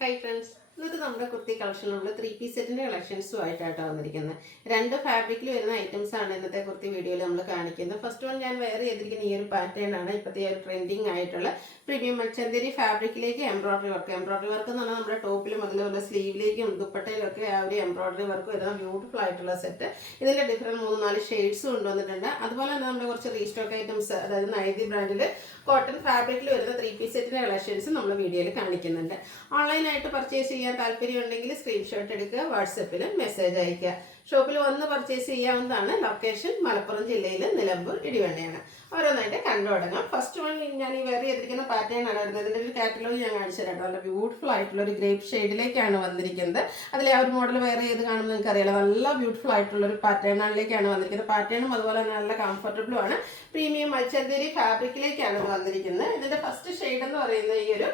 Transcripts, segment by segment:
Hi friends, ഇന്നത്തെ നമ്മുടെ kurti കളക്ഷനുള്ള 3 piece സെറ്റിൻ്റെ കളക്ഷൻസുമായിട്ടാണ് വന്നിരിക്കുന്നത്. രണ്ട് ഫാബ്രിക്കിൽ വരുന്ന ഐറ്റംസ് ആണ് ഇന്നത്തെ കുർത്തി വീഡിയോയിൽ നമ്മൾ കാണിക്കുന്നത്. ഫസ്റ്റ് വൺ ഞാൻ വെയർ ചെയ്തിരിക്കുന്ന ഈ ഒരു പാറ്റേൺ ആണ്. ഇപ്പോഴത്തെ ഒരു ട്രെൻഡിങ് ആയിട്ടുള്ള പ്രീമിയം മൽച്ചന്തേരി ഫാബ്രിക്കിലേക്ക് എംബ്രോയിഡറി വർക്ക് എന്ന് പറഞ്ഞാൽ നമ്മുടെ ടോപ്പിലും അതുപോലെ സ്ലീവിലേക്കും ദുപ്പട്ടയിലൊക്കെ ആ ഒരു എംബ്രോയിഡറി വർക്ക് വരുന്ന ബ്യൂട്ടിഫുൾ ആയിട്ടുള്ള സെറ്റ്. ഇതിൻ്റെ ഡിഫറെൻറ്റ് 3-4 ഷെയ്ഡ്സ് കൊണ്ടുവന്നിട്ടുണ്ട്. അതുപോലെ തന്നെ നമ്മുടെ കുറച്ച് റീസ്റ്റോക്ക് ഐറ്റംസ്, അതായത് നൈതി ബ്രാൻഡിൽ കോട്ടൺ ഫാബ്രിക്കിൽ വരുന്ന 3 പീസ് സെറ്റിൻ്റെ കളക്ഷൻസ് നമ്മൾ വീഡിയോയിൽ കാണിക്കുന്നുണ്ട്. ഓൺലൈനായിട്ട് പർച്ചേസ് ചെയ്യാൻ താല്പര്യമുണ്ടെങ്കിൽ സ്ക്രീൻഷോട്ട് എടുക്കുക, വാട്സപ്പിൽ മെസ്സേജ് അയയ്ക്കുക. ഷോപ്പിൽ വന്ന് പർച്ചേസ് ചെയ്യാവുന്നതാണ്. ലൊക്കേഷൻ മലപ്പുറം ജില്ലയിൽ നിലമ്പൂർ ഇടിവണ്ണയാണ്. ഓരോന്നായിട്ട് കണ്ടു തുടങ്ങാം. ഫസ്റ്റ് വൺ ഞാൻ ഈ വെയർ ചെയ്തിരിക്കുന്ന പാറ്റേൺ ആണ് വരുന്നത്. ഇതിൻ്റെ ഒരു കാറ്റലോഗ് ഞാൻ കാണിച്ചു തരാം. നല്ല ബ്യൂട്ടിഫുൾ ആയിട്ടുള്ള ഒരു ഗ്രേപ്പ് ഷെയ്ഡിലേക്കാണ് വന്നിരിക്കുന്നത്. അതിലെ ആ ഒരു മോഡൽ വെയർ ചെയ്ത് കാണുമ്പോൾ നിങ്ങൾക്ക് അറിയാലോ, നല്ല ബ്യൂട്ടിഫുൾ ആയിട്ടുള്ള ഒരു പാറ്റേണിലേക്കാണ് വന്നിരിക്കുന്നത്. പാറ്റേണും അതുപോലെ തന്നെ നല്ല കംഫർട്ടബിളും ആണ്. പ്രീമിയം മൽച്ചന്തേരി ഫാബ്രിക്കിലേക്കാണ് വന്നിരിക്കുന്നത്. ഇതിൻ്റെ ഫസ്റ്റ് ഷെയ്ഡ് എന്ന് പറയുന്നത് ഈ ഒരു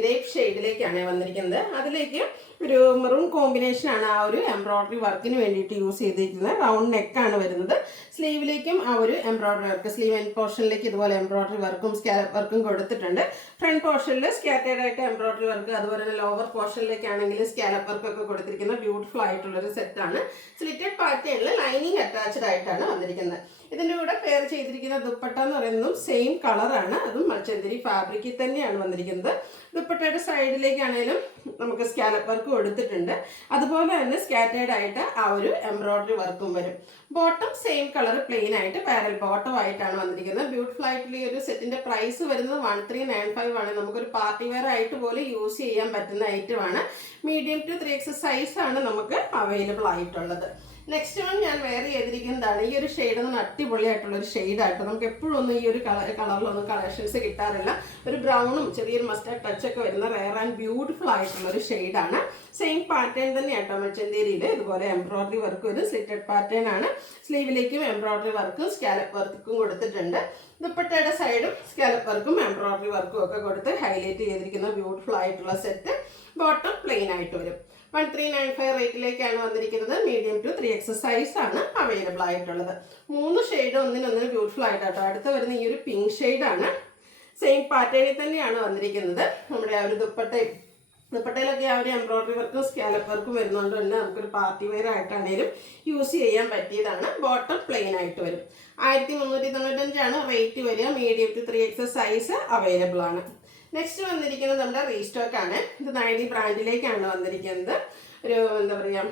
ഗ്രേപ്പ് ഷെയ്ഡിലേക്കാണ് വന്നിരിക്കുന്നത്. അതിലേക്ക് ഒരു മെറൂൺ കോമ്പിനേഷനാണ് ആ ഒരു എംബ്രോയിഡറി വർക്കിന് വേണ്ടിയിട്ട് യൂസ് ചെയ്തിരിക്കുന്നത്. റൗണ്ട് നെക്കാണ് വരുന്നത്. സ്ലീവിലേക്കും ആ ഒരു എംബ്രോയിഡറി വർക്ക്, സ്ലീവ് എൻഡ് പോർഷനിലേക്ക് ഇതുപോലെ എംബ്രോയിഡറി വർക്കും സ്കാലപ്പ് വർക്കും കൊടുത്തിട്ടുണ്ട്. ഫ്രണ്ട് പോർഷനിൽ സ്കാറ്റേഡ് ആയിട്ട് എംബ്രോയിഡറി വർക്ക്, അതുപോലെ തന്നെ ലോവർ പോർഷനിലേക്കാണെങ്കിൽ സ്കാലപ്പ് വർക്കൊക്കെ കൊടുത്തിരിക്കുന്ന ബ്യൂട്ടിഫുൾ ആയിട്ടുള്ളൊരു സെറ്റാണ്. സ്ലിറ്റഡ് പാറ്റേണിൽ ലൈനിങ് അറ്റാച്ച്ഡ് ആയിട്ടാണ് വന്നിരിക്കുന്നത്. ഇതിൻ്റെ കൂടെ പെയർ ചെയ്തിരിക്കുന്ന ദുപ്പട്ട എന്ന് പറയുന്നതും സെയിം കളറാണ്. അതും മൽച്ചന്തേരി ഫാബ്രിക്കിൽ തന്നെയാണ് വന്നിരിക്കുന്നത്. ദുപ്പട്ടയുടെ സൈഡിലേക്കാണെങ്കിലും നമുക്ക് സ്കാലപ്പ് വർക്ക് കൊടുത്തിട്ടുണ്ട്. അതുപോലെ തന്നെ സ്കാറ്റേഡ് ആയിട്ട് ആ ഒരു എംബ്രോയിഡറി വർക്കും വരും. ബോട്ടം സെയിം കളർ പ്ലെയിൻ ആയിട്ട് പാരൽ ബോട്ടം ആയിട്ടാണ് വന്നിരിക്കുന്നത്. ബ്യൂട്ടിഫുൾ ആയിട്ടുള്ള ഈ ഒരു സെറ്റിന്റെ പ്രൈസ് വരുന്നത് 1395 ആണ്. നമുക്കൊരു പാർട്ടി വെയർ ആയിട്ട് പോലും യൂസ് ചെയ്യാൻ പറ്റുന്ന ഐറ്റമാണ്. മീഡിയം ടു 3X സൈസ് ആണ് നമുക്ക് അവൈലബിൾ ആയിട്ടുള്ളത്. നെക്സ്റ്റ് വൺ ഞാൻ വെയർ ചെയ്തിരിക്കുന്നതാണ്. ഈ ഒരു ഷെയ്ഡ് ഒന്ന് അടിപൊളിയായിട്ടുള്ളൊരു ഷെയ്ഡായിട്ട് നമുക്ക് എപ്പോഴും ഒന്നും ഈ ഒരു കളറിലൊന്നും കളക്ഷൻസ് കിട്ടാറില്ല. ഒരു ബ്രൗണും ചെറിയൊരു മസ്റ്റാർഡ് ടച്ചൊക്കെ വരുന്ന റെയർ ആൻഡ് ബ്യൂട്ടിഫുൾ ആയിട്ടുള്ളൊരു ഷെയ്ഡാണ്. സെയിം പാറ്റേൺ തന്നെയാട്ടോ മൽച്ചന്തേരിയിൽ ഇതുപോലെ എംബ്രോയിഡറി വർക്ക് ഒരു സ്ലിറ്റഡ് പാറ്റേൺ ആണ്. സ്ലീവിലേക്കും എംബ്രോയിഡറി വർക്കും സ്കാലപ്പ് വർക്കും കൊടുത്തിട്ടുണ്ട്. ദുപ്പട്ടയുടെ സൈഡും സ്കാലപ്പ് വർക്കും എംബ്രോയിഡറി വർക്കും ഒക്കെ കൊടുത്ത് ഹൈലൈറ്റ് ചെയ്തിരിക്കുന്ന ബ്യൂട്ടിഫുൾ ആയിട്ടുള്ള സെറ്റ്. ബോട്ടം പ്ലെയിൻ ആയിട്ട് വരും. 1395 റേറ്റിലേക്കാണ് വന്നിരിക്കുന്നത്. മീഡിയം ടു 3X സൈസ് ആണ് അവൈലബിൾ ആയിട്ടുള്ളത്. 3 ഷെയ്ഡ് ഒന്നിനൊന്നിന് ബ്യൂട്ടിഫുൾ ആയിട്ടോ. അടുത്ത് വരുന്ന ഈ ഒരു പിങ്ക് ഷെയ്ഡാണ്. സെയിം പാറ്റേണിൽ തന്നെയാണ് വന്നിരിക്കുന്നത്. നമ്മുടെ ആ ഒരു ദുപ്പട്ടയിലൊക്കെ ആ ഒരു എംബ്രോയിഡറി വർക്കും സ്കാലപ്പ് വർക്കും വരുന്നതുകൊണ്ട് തന്നെ നമുക്കൊരു പാർട്ടി വെയർ ആയിട്ടാണെങ്കിലും യൂസ് ചെയ്യാൻ പറ്റിയതാണ്. ബോട്ടം പ്ലെയിൻ ആയിട്ട് വരും. 1395 റേറ്റ് വരിക. Medium to 3X size available ആണ്. നെക്സ്റ്റ് വന്നിരിക്കുന്നത് നമ്മുടെ റീസ്റ്റോക്ക് ആണ്. ഇത് നൈതി ബ്രാൻഡിലേക്കാണ് വന്നിരിക്കുന്നത്. ഒരു എന്താ പറയുക,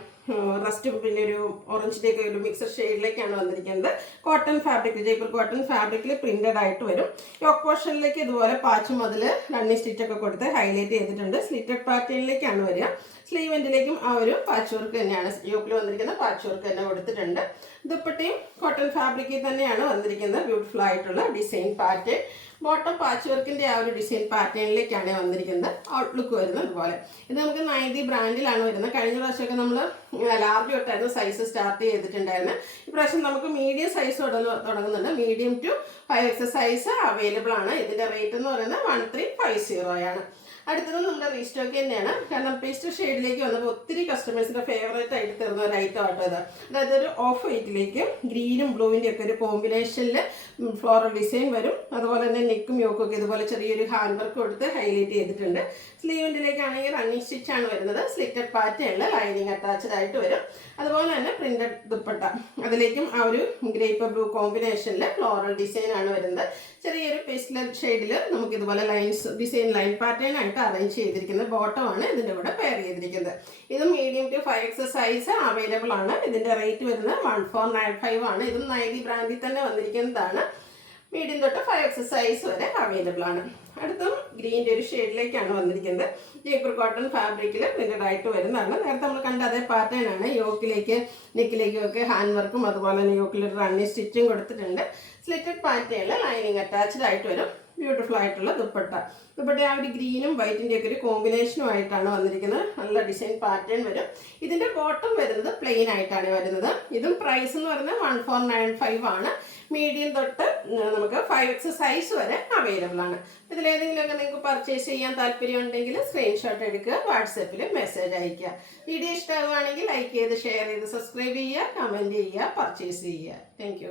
റസ്റ്റും പിന്നെ ഒരു ഓറഞ്ചിൻ്റെയൊക്കെ ഒരു മിക്സഡ് ഷെയ്ഡിലേക്കാണ് വന്നിരിക്കുന്നത്. കോട്ടൺ ഫാബ്രിക്, ജയ്പൂർ കോട്ടൺ ഫാബ്രിക്കിൽ പ്രിന്റഡ് ആയിട്ട് വരും. യോക്ക് പോർഷനിലേക്ക് ഇതുപോലെ പാച്ച് മുതൽ റണ്ണിങ് സ്റ്റിച്ചൊക്കെ കൊടുത്ത് ഹൈലൈറ്റ് ചെയ്തിട്ടുണ്ട്. സ്ലിറ്റഡ് പാറ്റേണിലേക്കാണ് വരിക. സ്ലീവ് എൻഡിലേക്കും ആ ഒരു പാച്ച് വർക്ക് തന്നെയാണ്, യോക്കിൽ വന്നിരിക്കുന്ന പാച്ച് വർക്ക് തന്നെ കൊടുത്തിട്ടുണ്ട്. ദുപ്പട്ടയും കോട്ടൺ ഫാബ്രിക്കിൽ തന്നെയാണ് വന്നിരിക്കുന്നത്. ബ്യൂട്ടിഫുൾ ആയിട്ടുള്ള ഡിസൈൻ പാറ്റേൺ. ബോട്ടം പാച്ച് വർക്കിൻ്റെ ആ ഒരു ഡിസൈൻ പാറ്റേണിലേക്കാണ് വന്നിരിക്കുന്നത്. ഔട്ട്ലുക്ക് വരുന്നത് ഇതുപോലെ. ഇത് നമുക്ക് നൈതി ബ്രാൻഡിലാണ് വരുന്നത്. കഴിഞ്ഞ പ്രാവശ്യമൊക്കെ നമ്മൾ ലാർജ് തൊട്ടായിരുന്നു സൈസ് സ്റ്റാർട്ട് ചെയ്തിട്ടുണ്ടായിരുന്നു. ഇപ്രാവശ്യം നമുക്ക് മീഡിയം സൈസ് തുടങ്ങുന്നുണ്ട്. Medium to 5X size available ആണ്. ഇതിൻ്റെ റേറ്റ് എന്ന് പറയുന്നത് 1350 ആണ്. അടുത്തത് നമ്മുടെ റീസ്റ്റോക്ക് തന്നെയാണ്. കാരണം പേസ്റ്റൽ ഷെയ്ഡിലേക്ക് വന്നപ്പോൾ ഒത്തിരി കസ്റ്റമേഴ്സിൻ്റെ ഫേവറേറ്റ് ആയിട്ട് തരുന്ന ഒരു ഐറ്റം ആട്ടോ ഇത്. അതായത് ഒരു ഓഫ് വൈറ്റിലേക്ക് ഗ്രീനും ബ്ലൂവിൻ്റെ ഒക്കെ ഒരു കോമ്പിനേഷനിൽ ഫ്ലോറൽ ഡിസൈൻ വരും. അതുപോലെ തന്നെ നെക്കും യോക്കും ഒക്കെ ഇതുപോലെ ചെറിയൊരു ഹാൻഡ് വർക്ക് കൊടുത്ത് ഹൈലൈറ്റ് ചെയ്തിട്ടുണ്ട്. സ്ലീവിൻ്റെലേക്കാണെങ്കിൽ റണ്ണിങ് സ്റ്റിച്ചാണ് വരുന്നത്. സ്ലിറ്റഡ് പാറ്റേണിൽ ലൈനിങ് അറ്റാച്ച്ഡ് ആയിട്ട് വരും. അതുപോലെ തന്നെ പ്രിന്റഡ് ദുപ്പട്ട, അതിലേക്കും ആ ഒരു ഗ്രേപ്പ് ബ്ലൂ കോമ്പിനേഷനിൽ ഫ്ലോറൽ ഡിസൈൻ ആണ് വരുന്നത്. ചെറിയൊരു പേസ്റ്റൽ ഷെയ്ഡിൽ നമുക്ക് ഇതുപോലെ ലൈൻസ് ഡിസൈൻ ലൈൻ പാറ്റേൺ ആയിട്ട് അറേഞ്ച് ചെയ്തിരിക്കുന്നത്. ബോട്ടമാണ് ഇതിൻ്റെ കൂടെ പെയർ ചെയ്തിരിക്കുന്നത്. ഇത് medium to 5X size available ആണ്. ഇതിൻ്റെ റേറ്റ് വരുന്നത് 1495 ആണ്. ഇതും നൈതി ബ്രാൻഡിൽ തന്നെ വന്നിരിക്കുന്നതാണ്. മീഡിയം തൊട്ട് 5X സൈസ് വരെ അവൈലബിൾ ആണ്. അടുത്തും ഗ്രീൻ്റെ ഒരു ഷെയ്ഡിലേക്കാണ് വന്നിരിക്കുന്നത്. ജയ്പൂർ കോട്ടൺ ഫാബ്രിക്കിൽ പ്രിന്റഡ് ആയിട്ട് വരുന്നതാണ്. നേരത്തെ നമ്മൾ കണ്ട അതേ പാറ്റേൺ ആണ്. യോക്കിലേക്ക് നെക്കിലേക്കും ഒക്കെ ഹാൻഡ് വർക്കും അതുപോലെ തന്നെ യോക്കിൽ ഒരു റണ്ണിങ് സ്റ്റിച്ചും കൊടുത്തിട്ടുണ്ട്. സ്ലിറ്റഡ് പാറ്റേണിൽ ലൈനിങ് അറ്റാച്ച്ഡ് ആയിട്ട് വരും. ബ്യൂട്ടിഫുൾ ആയിട്ടുള്ള ദുപ്പട്ട ആ ഒരു ഗ്രീനും വൈറ്റിൻ്റെ ഒക്കെ ഒരു കോമ്പിനേഷനും ആയിട്ടാണ് വന്നിരിക്കുന്നത്. നല്ല ഡിസൈൻ പാറ്റേൺ വരും. ഇതിൻ്റെ ബോട്ടം വരുന്നത് പ്ലെയിൻ ആയിട്ടാണ് വരുന്നത്. ഇതും പ്രൈസ് എന്ന് പറയുന്നത് 1495 ആണ്. മീഡിയം തൊട്ട് നമുക്ക് 5X സൈസ് വരെ അവൈലബിൾ ആണ്. ഇതിലേതെങ്കിലുമൊക്കെ നിങ്ങൾക്ക് പർച്ചേസ് ചെയ്യാൻ താല്പര്യമുണ്ടെങ്കിൽ സ്ക്രീൻഷോട്ട് എടുക്കുക, വാട്സപ്പിൽ മെസ്സേജ് അയയ്ക്കുക. വീഡിയോ ഇഷ്ടമാകുകയാണെങ്കിൽ ലൈക്ക് ചെയ്ത് ഷെയർ ചെയ്ത് സബ്സ്ക്രൈബ് ചെയ്യുക, കമൻറ്റ് ചെയ്യുക, പർച്ചേസ് ചെയ്യുക. താങ്ക്